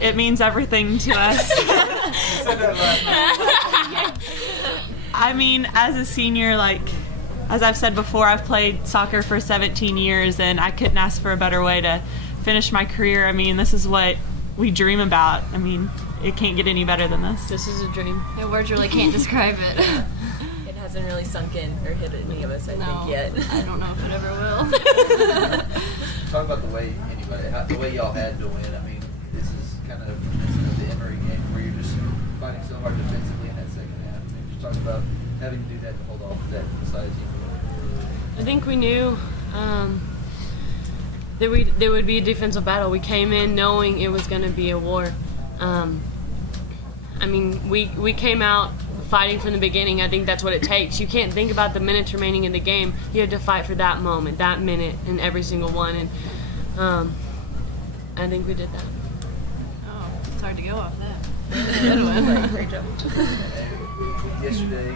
it means everything to us. I mean, as a senior, like, as I've said before, I've played soccer for 17 years, and I couldn't ask for a better way to finish my career. I mean, this is what we dream about. I mean, it can't get any better than this. This is a dream. Yeah, words really can't describe it. It hasn't really sunk in or hit any of us, I think, yet. I don't know if it ever will. Talk about the way y'all had to win. I mean, this is kind of the Emory game where you're just fighting so hard defensively in that second half. I mean, just talk about having to do that to hold off that side team. I think we knew that there would be a defensive battle. We came in knowing it was going to be a war. I mean, we came out fighting from the beginning. I think that's what it takes. You can't think about the minutes remaining in the game. You have to fight for that moment, that minute, in every single one. And I think we did that. Oh, it's hard to go off that. Great job. Yesterday,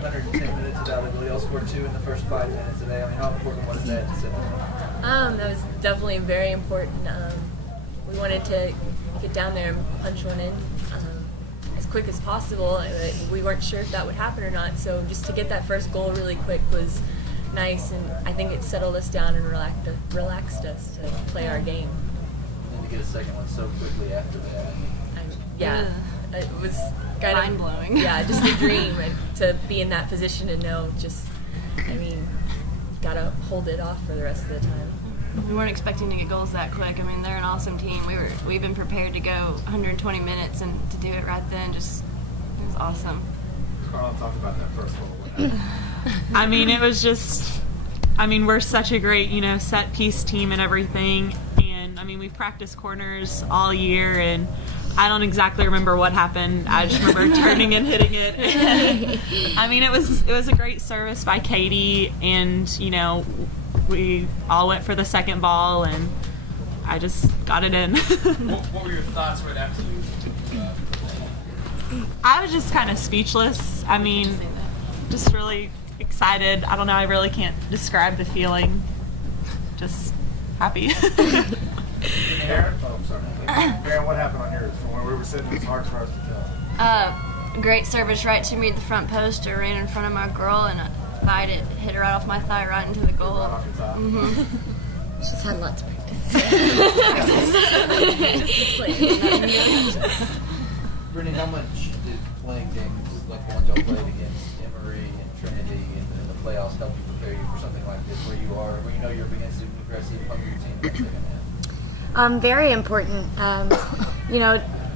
110 minutes without a goal. Y'all scored 2 in the first 5 minutes today. I mean, how important was that to set That was definitely very important. We wanted to get down there and punch one in as quick as possible. We weren't sure if that would happen or not, so just to get that first goal really quick was nice, and I think it settled us down and relaxed us to play our game. And to get a second one so quickly after that. It was kind of mind-blowing. Yeah, just a dream to be in that position and know gotta hold it off for the rest of the time. We weren't expecting to get goals that quick. I mean, they're an awesome team. We've been prepared to go 120 minutes, and to do it right then, it was awesome. Carlyn, talk about that first goal. I mean, it was just, we're such a great, set piece team and everything. And, we've practiced corners all year, and I don't exactly remember what happened. I just remember turning and hitting it. It was a great service by Katie, and, we all went for the second ball, and I just got it in. What were your thoughts right after you? I was just kind of speechless. Just really excited. I don't know. I really can't describe the feeling. Just happy. Aaron, what happened on yours? When we were sitting, it was hard for us to tell. Great service right to me at the front post. I ran in front of my girl and I fired it, hit her right off my thigh, right into the goal. Right off your thigh. Mm-hmm. She's had lots of practice. Brittany, how much did playing games like the ones y'all played against Emory and Trinity and the playoffs help you prepare you for something like this where you know you're up against an aggressive, hungry team in the second half? Very important.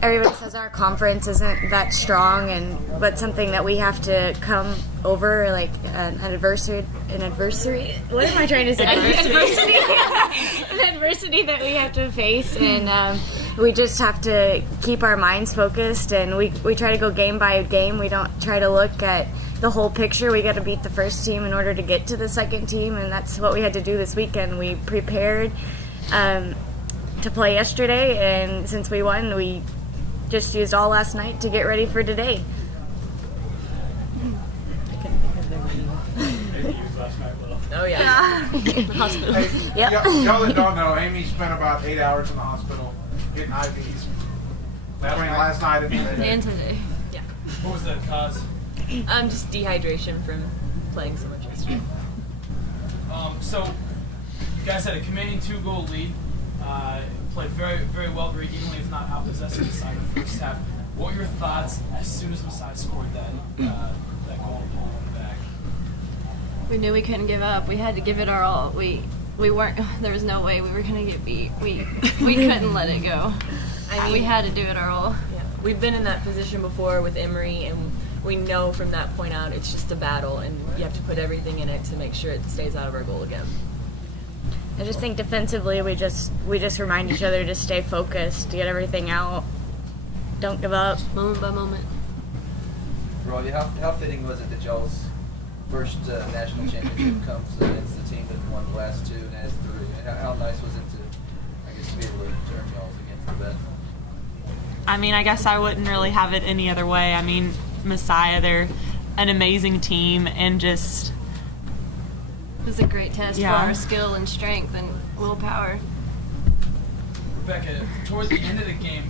Everybody says our conference isn't that strong, but something that we have to come over, like an adversary. What am I trying to say? Adversity. An adversity that we have to face, and we just have to keep our minds focused, and we try to go game by game. We don't try to look at the whole picture. We got to beat the first team in order to get to the second team, and that's what we had to do this weekend. We prepared to play yesterday, and since we won, we just used all last night to get ready for today. I couldn't think of their name. Maybe you used last night, Will. Oh, yeah. Hospital. Hey, Yep. y'all that don't know, Amy spent about 8 hours in the hospital getting IVs. Between last night and today. And today. Yeah. What was the cause? Just dehydration from playing so much yesterday. So you guys had a commanding 2-goal lead. Played very, very well, very evenly, if not outpossessed Messiah in the first half. What were your thoughts as soon as Messiah scored that goal and pulled it back? We knew we couldn't give up. We had to give it our all. We weren't. There was no way we were going to get beat. We couldn't let it go. We had to do it our all. Yeah. We've been in that position before with Emory, and we know from that point out it's just a battle, and you have to put everything in it to make sure it stays out of our goal again. I just think defensively, we just remind each other to stay focused, to get everything out. Don't give up. Moment by moment. Roy, how fitting was it that y'all's first national championship comes against the team that won the last 2 and has 3? How nice was it to be able to turn y'all's against the best? I guess I wouldn't really have it any other way. Messiah, they're an amazing team, and just... It was a great test for our skill and strength and willpower. Rebecca, toward the end of the game,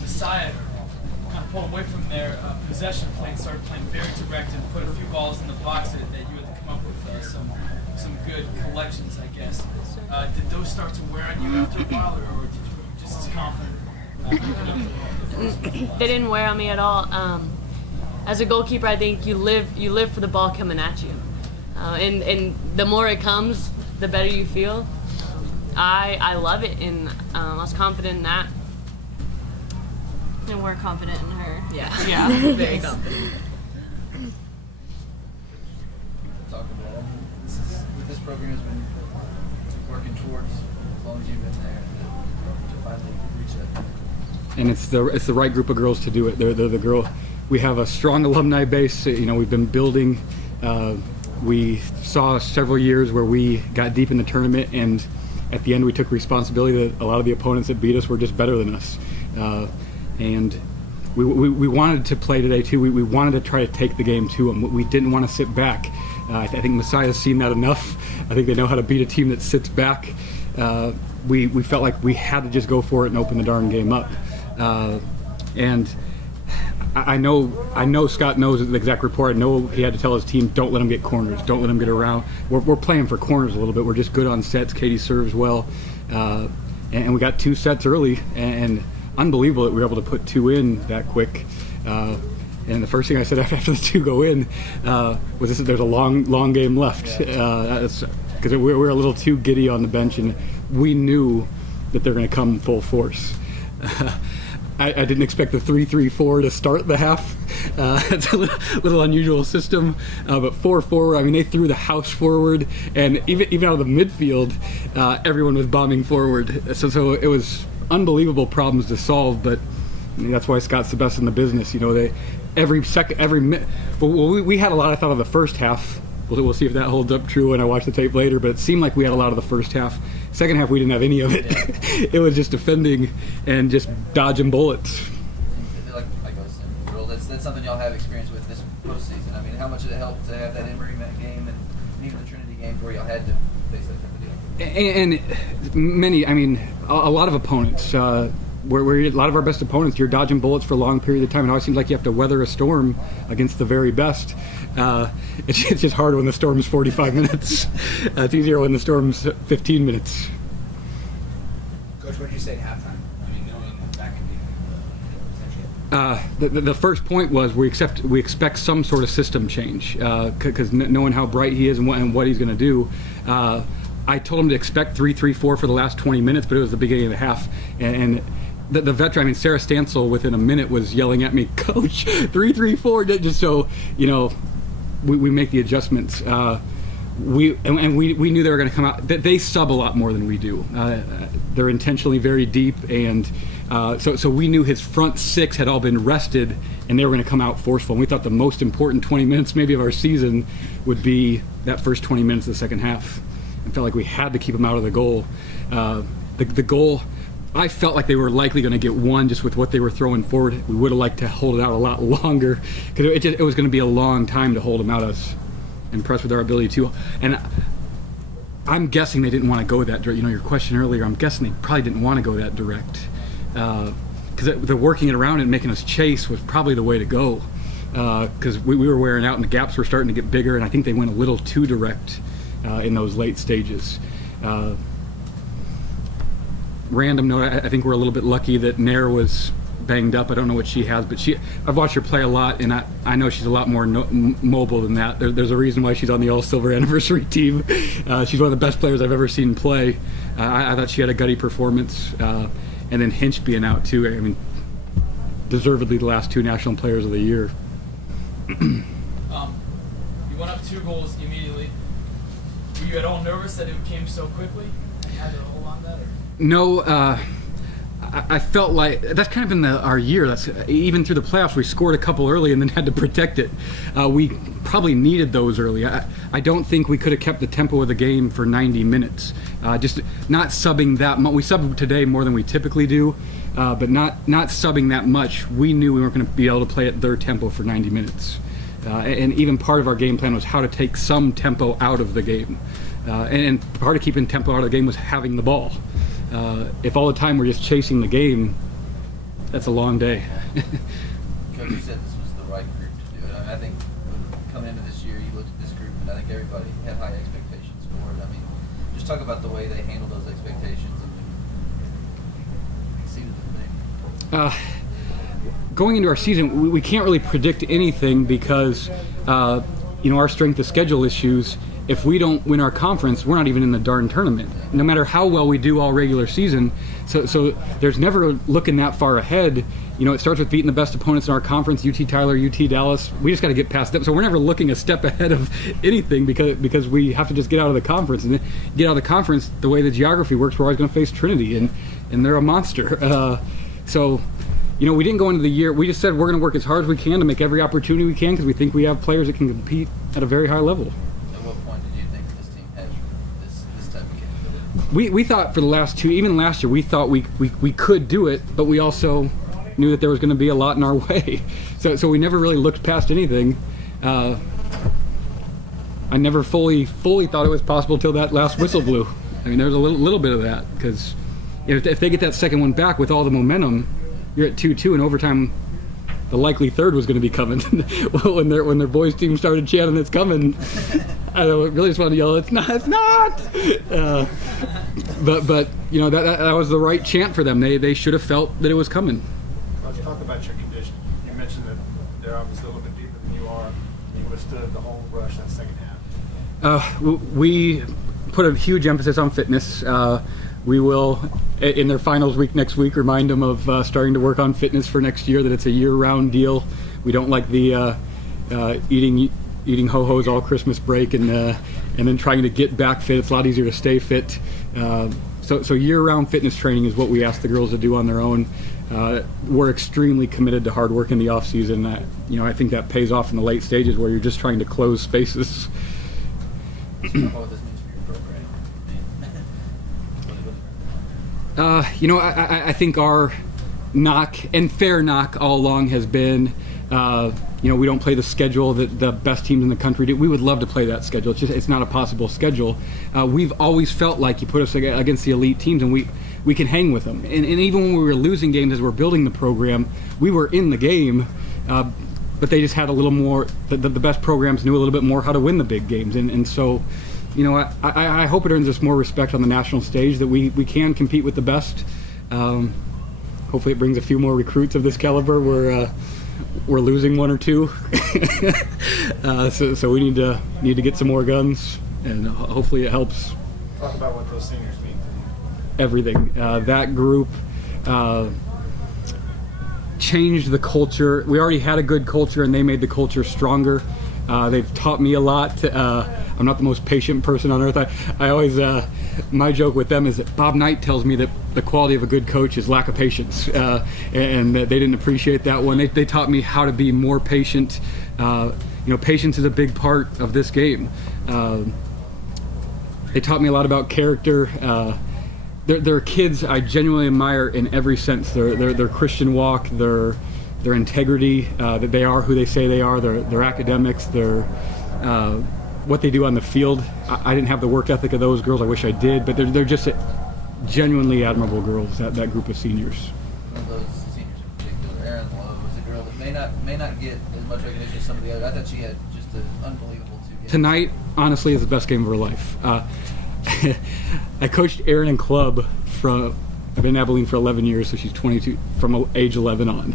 Messiah kind of pulled away from their possession play and started playing very direct and put a few balls in the box that you had to come up with some good collections, I guess. Did those start to wear on you after a while, or did you just as confident? They didn't wear on me at all. As a goalkeeper, I think you live for the ball coming at you, and the more it comes, the better you feel. I love it, and I was confident in that. And we're confident in her. Yeah. Very confident. Talk about it. What this program has been working towards as long as you've been there to finally reach that. And it's the right group of girls to do it. They're the girl. We have a strong alumni base. We've been building. We saw several years where we got deep in the tournament, and at the end we took responsibility that a lot of the opponents that beat us were just better than us. And we wanted to play today too. We wanted to try to take the game to them. We didn't want to sit back. I think Messiah's seen that enough. I think they know how to beat a team that sits back. We felt like we had to just go for it and open the darn game up. And I know Scott knows the exact report. I know he had to tell his team, don't let them get corners, don't let them get around. We're playing for corners a little bit. We're just good on sets. Katie serves well. And we got 2 sets early, and unbelievable that we were able to put 2 in that quick. And the first thing I said after the 2 go in was there's a long game left. Because we were a little too giddy on the bench, and we knew that they're going to come full force. I didn't expect the 3-3-4 to start the half. It's a little unusual system, but 4-4. I mean, they threw the house forward, and even out of the midfield, everyone was bombing forward. So it was unbelievable problems to solve. But that's why Scott's the best in the business. We had a lot, I thought, of the first half. We'll see if that holds up true when I watch the tape later, but it seemed like we had a lot of the first half. Second half, we didn't have any of it. It was just defending and just dodging bullets. Like I was saying, that's something y'all have experience with this postseason. I mean, how much did it help to have that Emory game and even the Trinity game where y'all had to face that type of deal? And many, I mean, a lot of opponents, where a lot of our best opponents, you're dodging bullets for a long period of time. It always seems like you have to weather a storm against the very best. It's just hard when the storm's 45 minutes. It's easier when the storm's 15 minutes. Coach, what did you say at halftime? I mean, knowing that could be potentially. The first point was we expect some sort of system change because knowing how bright he is and what he's going to do. I told him to expect 3-3-4 for the last 20 minutes, but it was the beginning of the half, and the veteran, I mean, Sarah Stansel, within a minute was yelling at me, Coach, 3-3-4, just so we make the adjustments. We knew they were going to come out. They sub a lot more than we do. They're intentionally very deep, and so we knew his front 6 had all been rested, and they were going to come out forceful. And we thought the most important 20 minutes maybe of our season would be that first 20 minutes of the second half. I felt like we had to keep them out of the goal. The goal, I felt like they were likely going to get one just with what they were throwing forward. We would have liked to hold it out a lot longer because it was going to be a long time to hold them out. I was impressed with our ability to. And I'm guessing they didn't want to go that direct. Your question earlier, I'm guessing they probably didn't want to go that direct because they're working it around and making us chase was probably the way to go because we were wearing out and the gaps were starting to get bigger, and I think they went a little too direct in those late stages. Random note, I think we're a little bit lucky that Nair was banged up. I don't know what she has, but I've watched her play a lot, and I know she's a lot more mobile than that. There's a reason why she's on the All-Silver Anniversary team. She's one of the best players I've ever seen play. I thought she had a gutty performance, and then Hinch being out too. I mean, deservedly the last 2 National Players of the Year. You went up 2 goals immediately. Were you at all nervous that it came so quickly? You had to hold on to that? Or? No, I felt like that's kind of been our year. That's even through the playoffs, we scored a couple early and then had to protect it. We probably needed those early. I don't think we could have kept the tempo of the game for 90 minutes. Just not subbing that much. We subbed today more than we typically do, but not subbing that much. We knew we weren't going to be able to play at their tempo for 90 minutes. And even part of our game plan was how to take some tempo out of the game. And part of keeping tempo out of the game was having the ball. if all the time we're just chasing the game, that's a long day. Coach, you said this was the right group to do it. I mean, I think coming into this year, you looked at this group, and I think everybody had high expectations for it. I mean, just talk about the way they handled those expectations and exceeded them. Going into our season, we can't really predict anything because, our strength of schedule issues. If we don't win our conference, we're not even in the darn tournament. No matter how well we do all regular season, so there's never looking that far ahead. It starts with beating the best opponents in our conference: UT Tyler, UT Dallas. We just got to get past them. So we're never looking a step ahead of anything because we have to just get out of the conference. And get out of the conference, the way the geography works, we're always going to face Trinity, and they're a monster. We didn't go into the year. We just said we're going to work as hard as we can to make every opportunity we can because we think we have players that can compete at a very high level. We thought for the last two, even last year, we thought we could do it, but we also knew that there was going to be a lot in our way. So we never really looked past anything. I never fully thought it was possible till that last whistle blew. I mean, there was a little bit of that because if they get that second one back with all the momentum, you're at 2-2 in overtime. The likely third was going to be coming. when their boys team started chanting, "It's coming!" I really just wanted to yell, "It's not! It's not!" But that was the right chant for them. They should have felt that it was coming. Let's talk about your condition. You mentioned that they're obviously a little bit deeper than you are. You withstood the whole rush that second half. We put a huge emphasis on fitness. We will, in their finals week next week, remind them of starting to work on fitness for next year, that it's a year-round deal. We don't like the eating ho-hos all Christmas break and then trying to get back fit. It's a lot easier to stay fit. So year-round fitness training is what we ask the girls to do on their own. We're extremely committed to hard work in the off-season. I think that pays off in the late stages where you're just trying to close spaces. I think our knock and fair knock all along has been, we don't play the schedule that the best teams in the country do. We would love to play that schedule. It's not a possible schedule. We've always felt like you put us against the elite teams and we can hang with them. And even when we were losing games as we're building the program, we were in the game, but they just had a little more. The best programs knew a little bit more how to win the big games, and so. I hope it earns us more respect on the national stage that we can compete with the best. Hopefully it brings a few more recruits of this caliber. We're losing one or two, so we need to get some more guns, and hopefully it helps. Talk about what those seniors mean to you. Everything. That group changed the culture. We already had a good culture, and they made the culture stronger. They've taught me a lot. I'm not the most patient person on earth. I always, my joke with them is that Bob Knight tells me that the quality of a good coach is lack of patience, and that they didn't appreciate that one. They taught me how to be more patient. Patience is a big part of this game. They taught me a lot about character. They're kids I genuinely admire in every sense. Their Christian walk, their integrity, that they are who they say they are, their academics, their what they do on the field. I didn't have the work ethic of those girls. I wish I did, but they're just genuinely admirable girls. That group of seniors. One of those seniors in particular, Erin Lowe, was a girl that may not get as much recognition as some of the others. I thought she had just an unbelievable 2 games. Tonight, honestly, is the best game of her life. I coached Erin in club I've been in Abilene for 11 years, so she's 22 from age 11 on.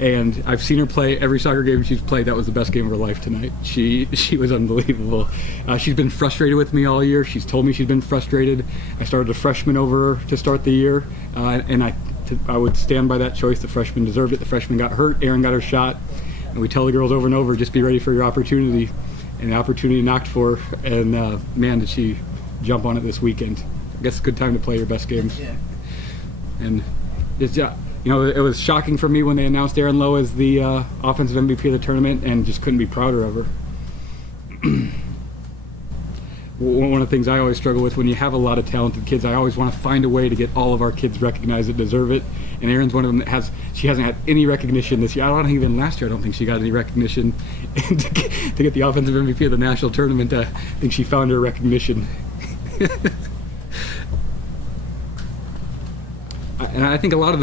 And I've seen her play every soccer game she's played. That was the best game of her life tonight. She was unbelievable. She's been frustrated with me all year. She's told me she's been frustrated. I started a freshman over her to start the year, and I would stand by that choice. The freshman deserved it. The freshman got hurt. Erin got her shot. And we tell the girls over and over, just be ready for your opportunity. And the opportunity knocked for her. And man, did she jump on it this weekend. I guess it's a good time to play your best games. Yeah. And it's, it was shocking for me when they announced Erin Lowe as the offensive MVP of the tournament, and just couldn't be prouder of her. One of the things I always struggle with when you have a lot of talented kids, I always want to find a way to get all of our kids recognized that deserve it. And Erin's one of them that she hasn't had any recognition this year. I don't think even last year I don't think she got any recognition. And to get the offensive MVP of the national tournament, I think she found her recognition. And I think a lot of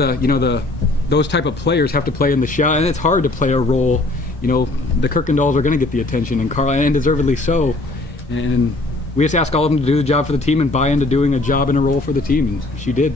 those type of players have to play in the shot, and it's hard to play a role. The Kirkendalls are going to get the attention, and Carlyn, and deservedly so. And we just ask all of them to do the job for the team and buy into doing a job and a role for the team, and she did.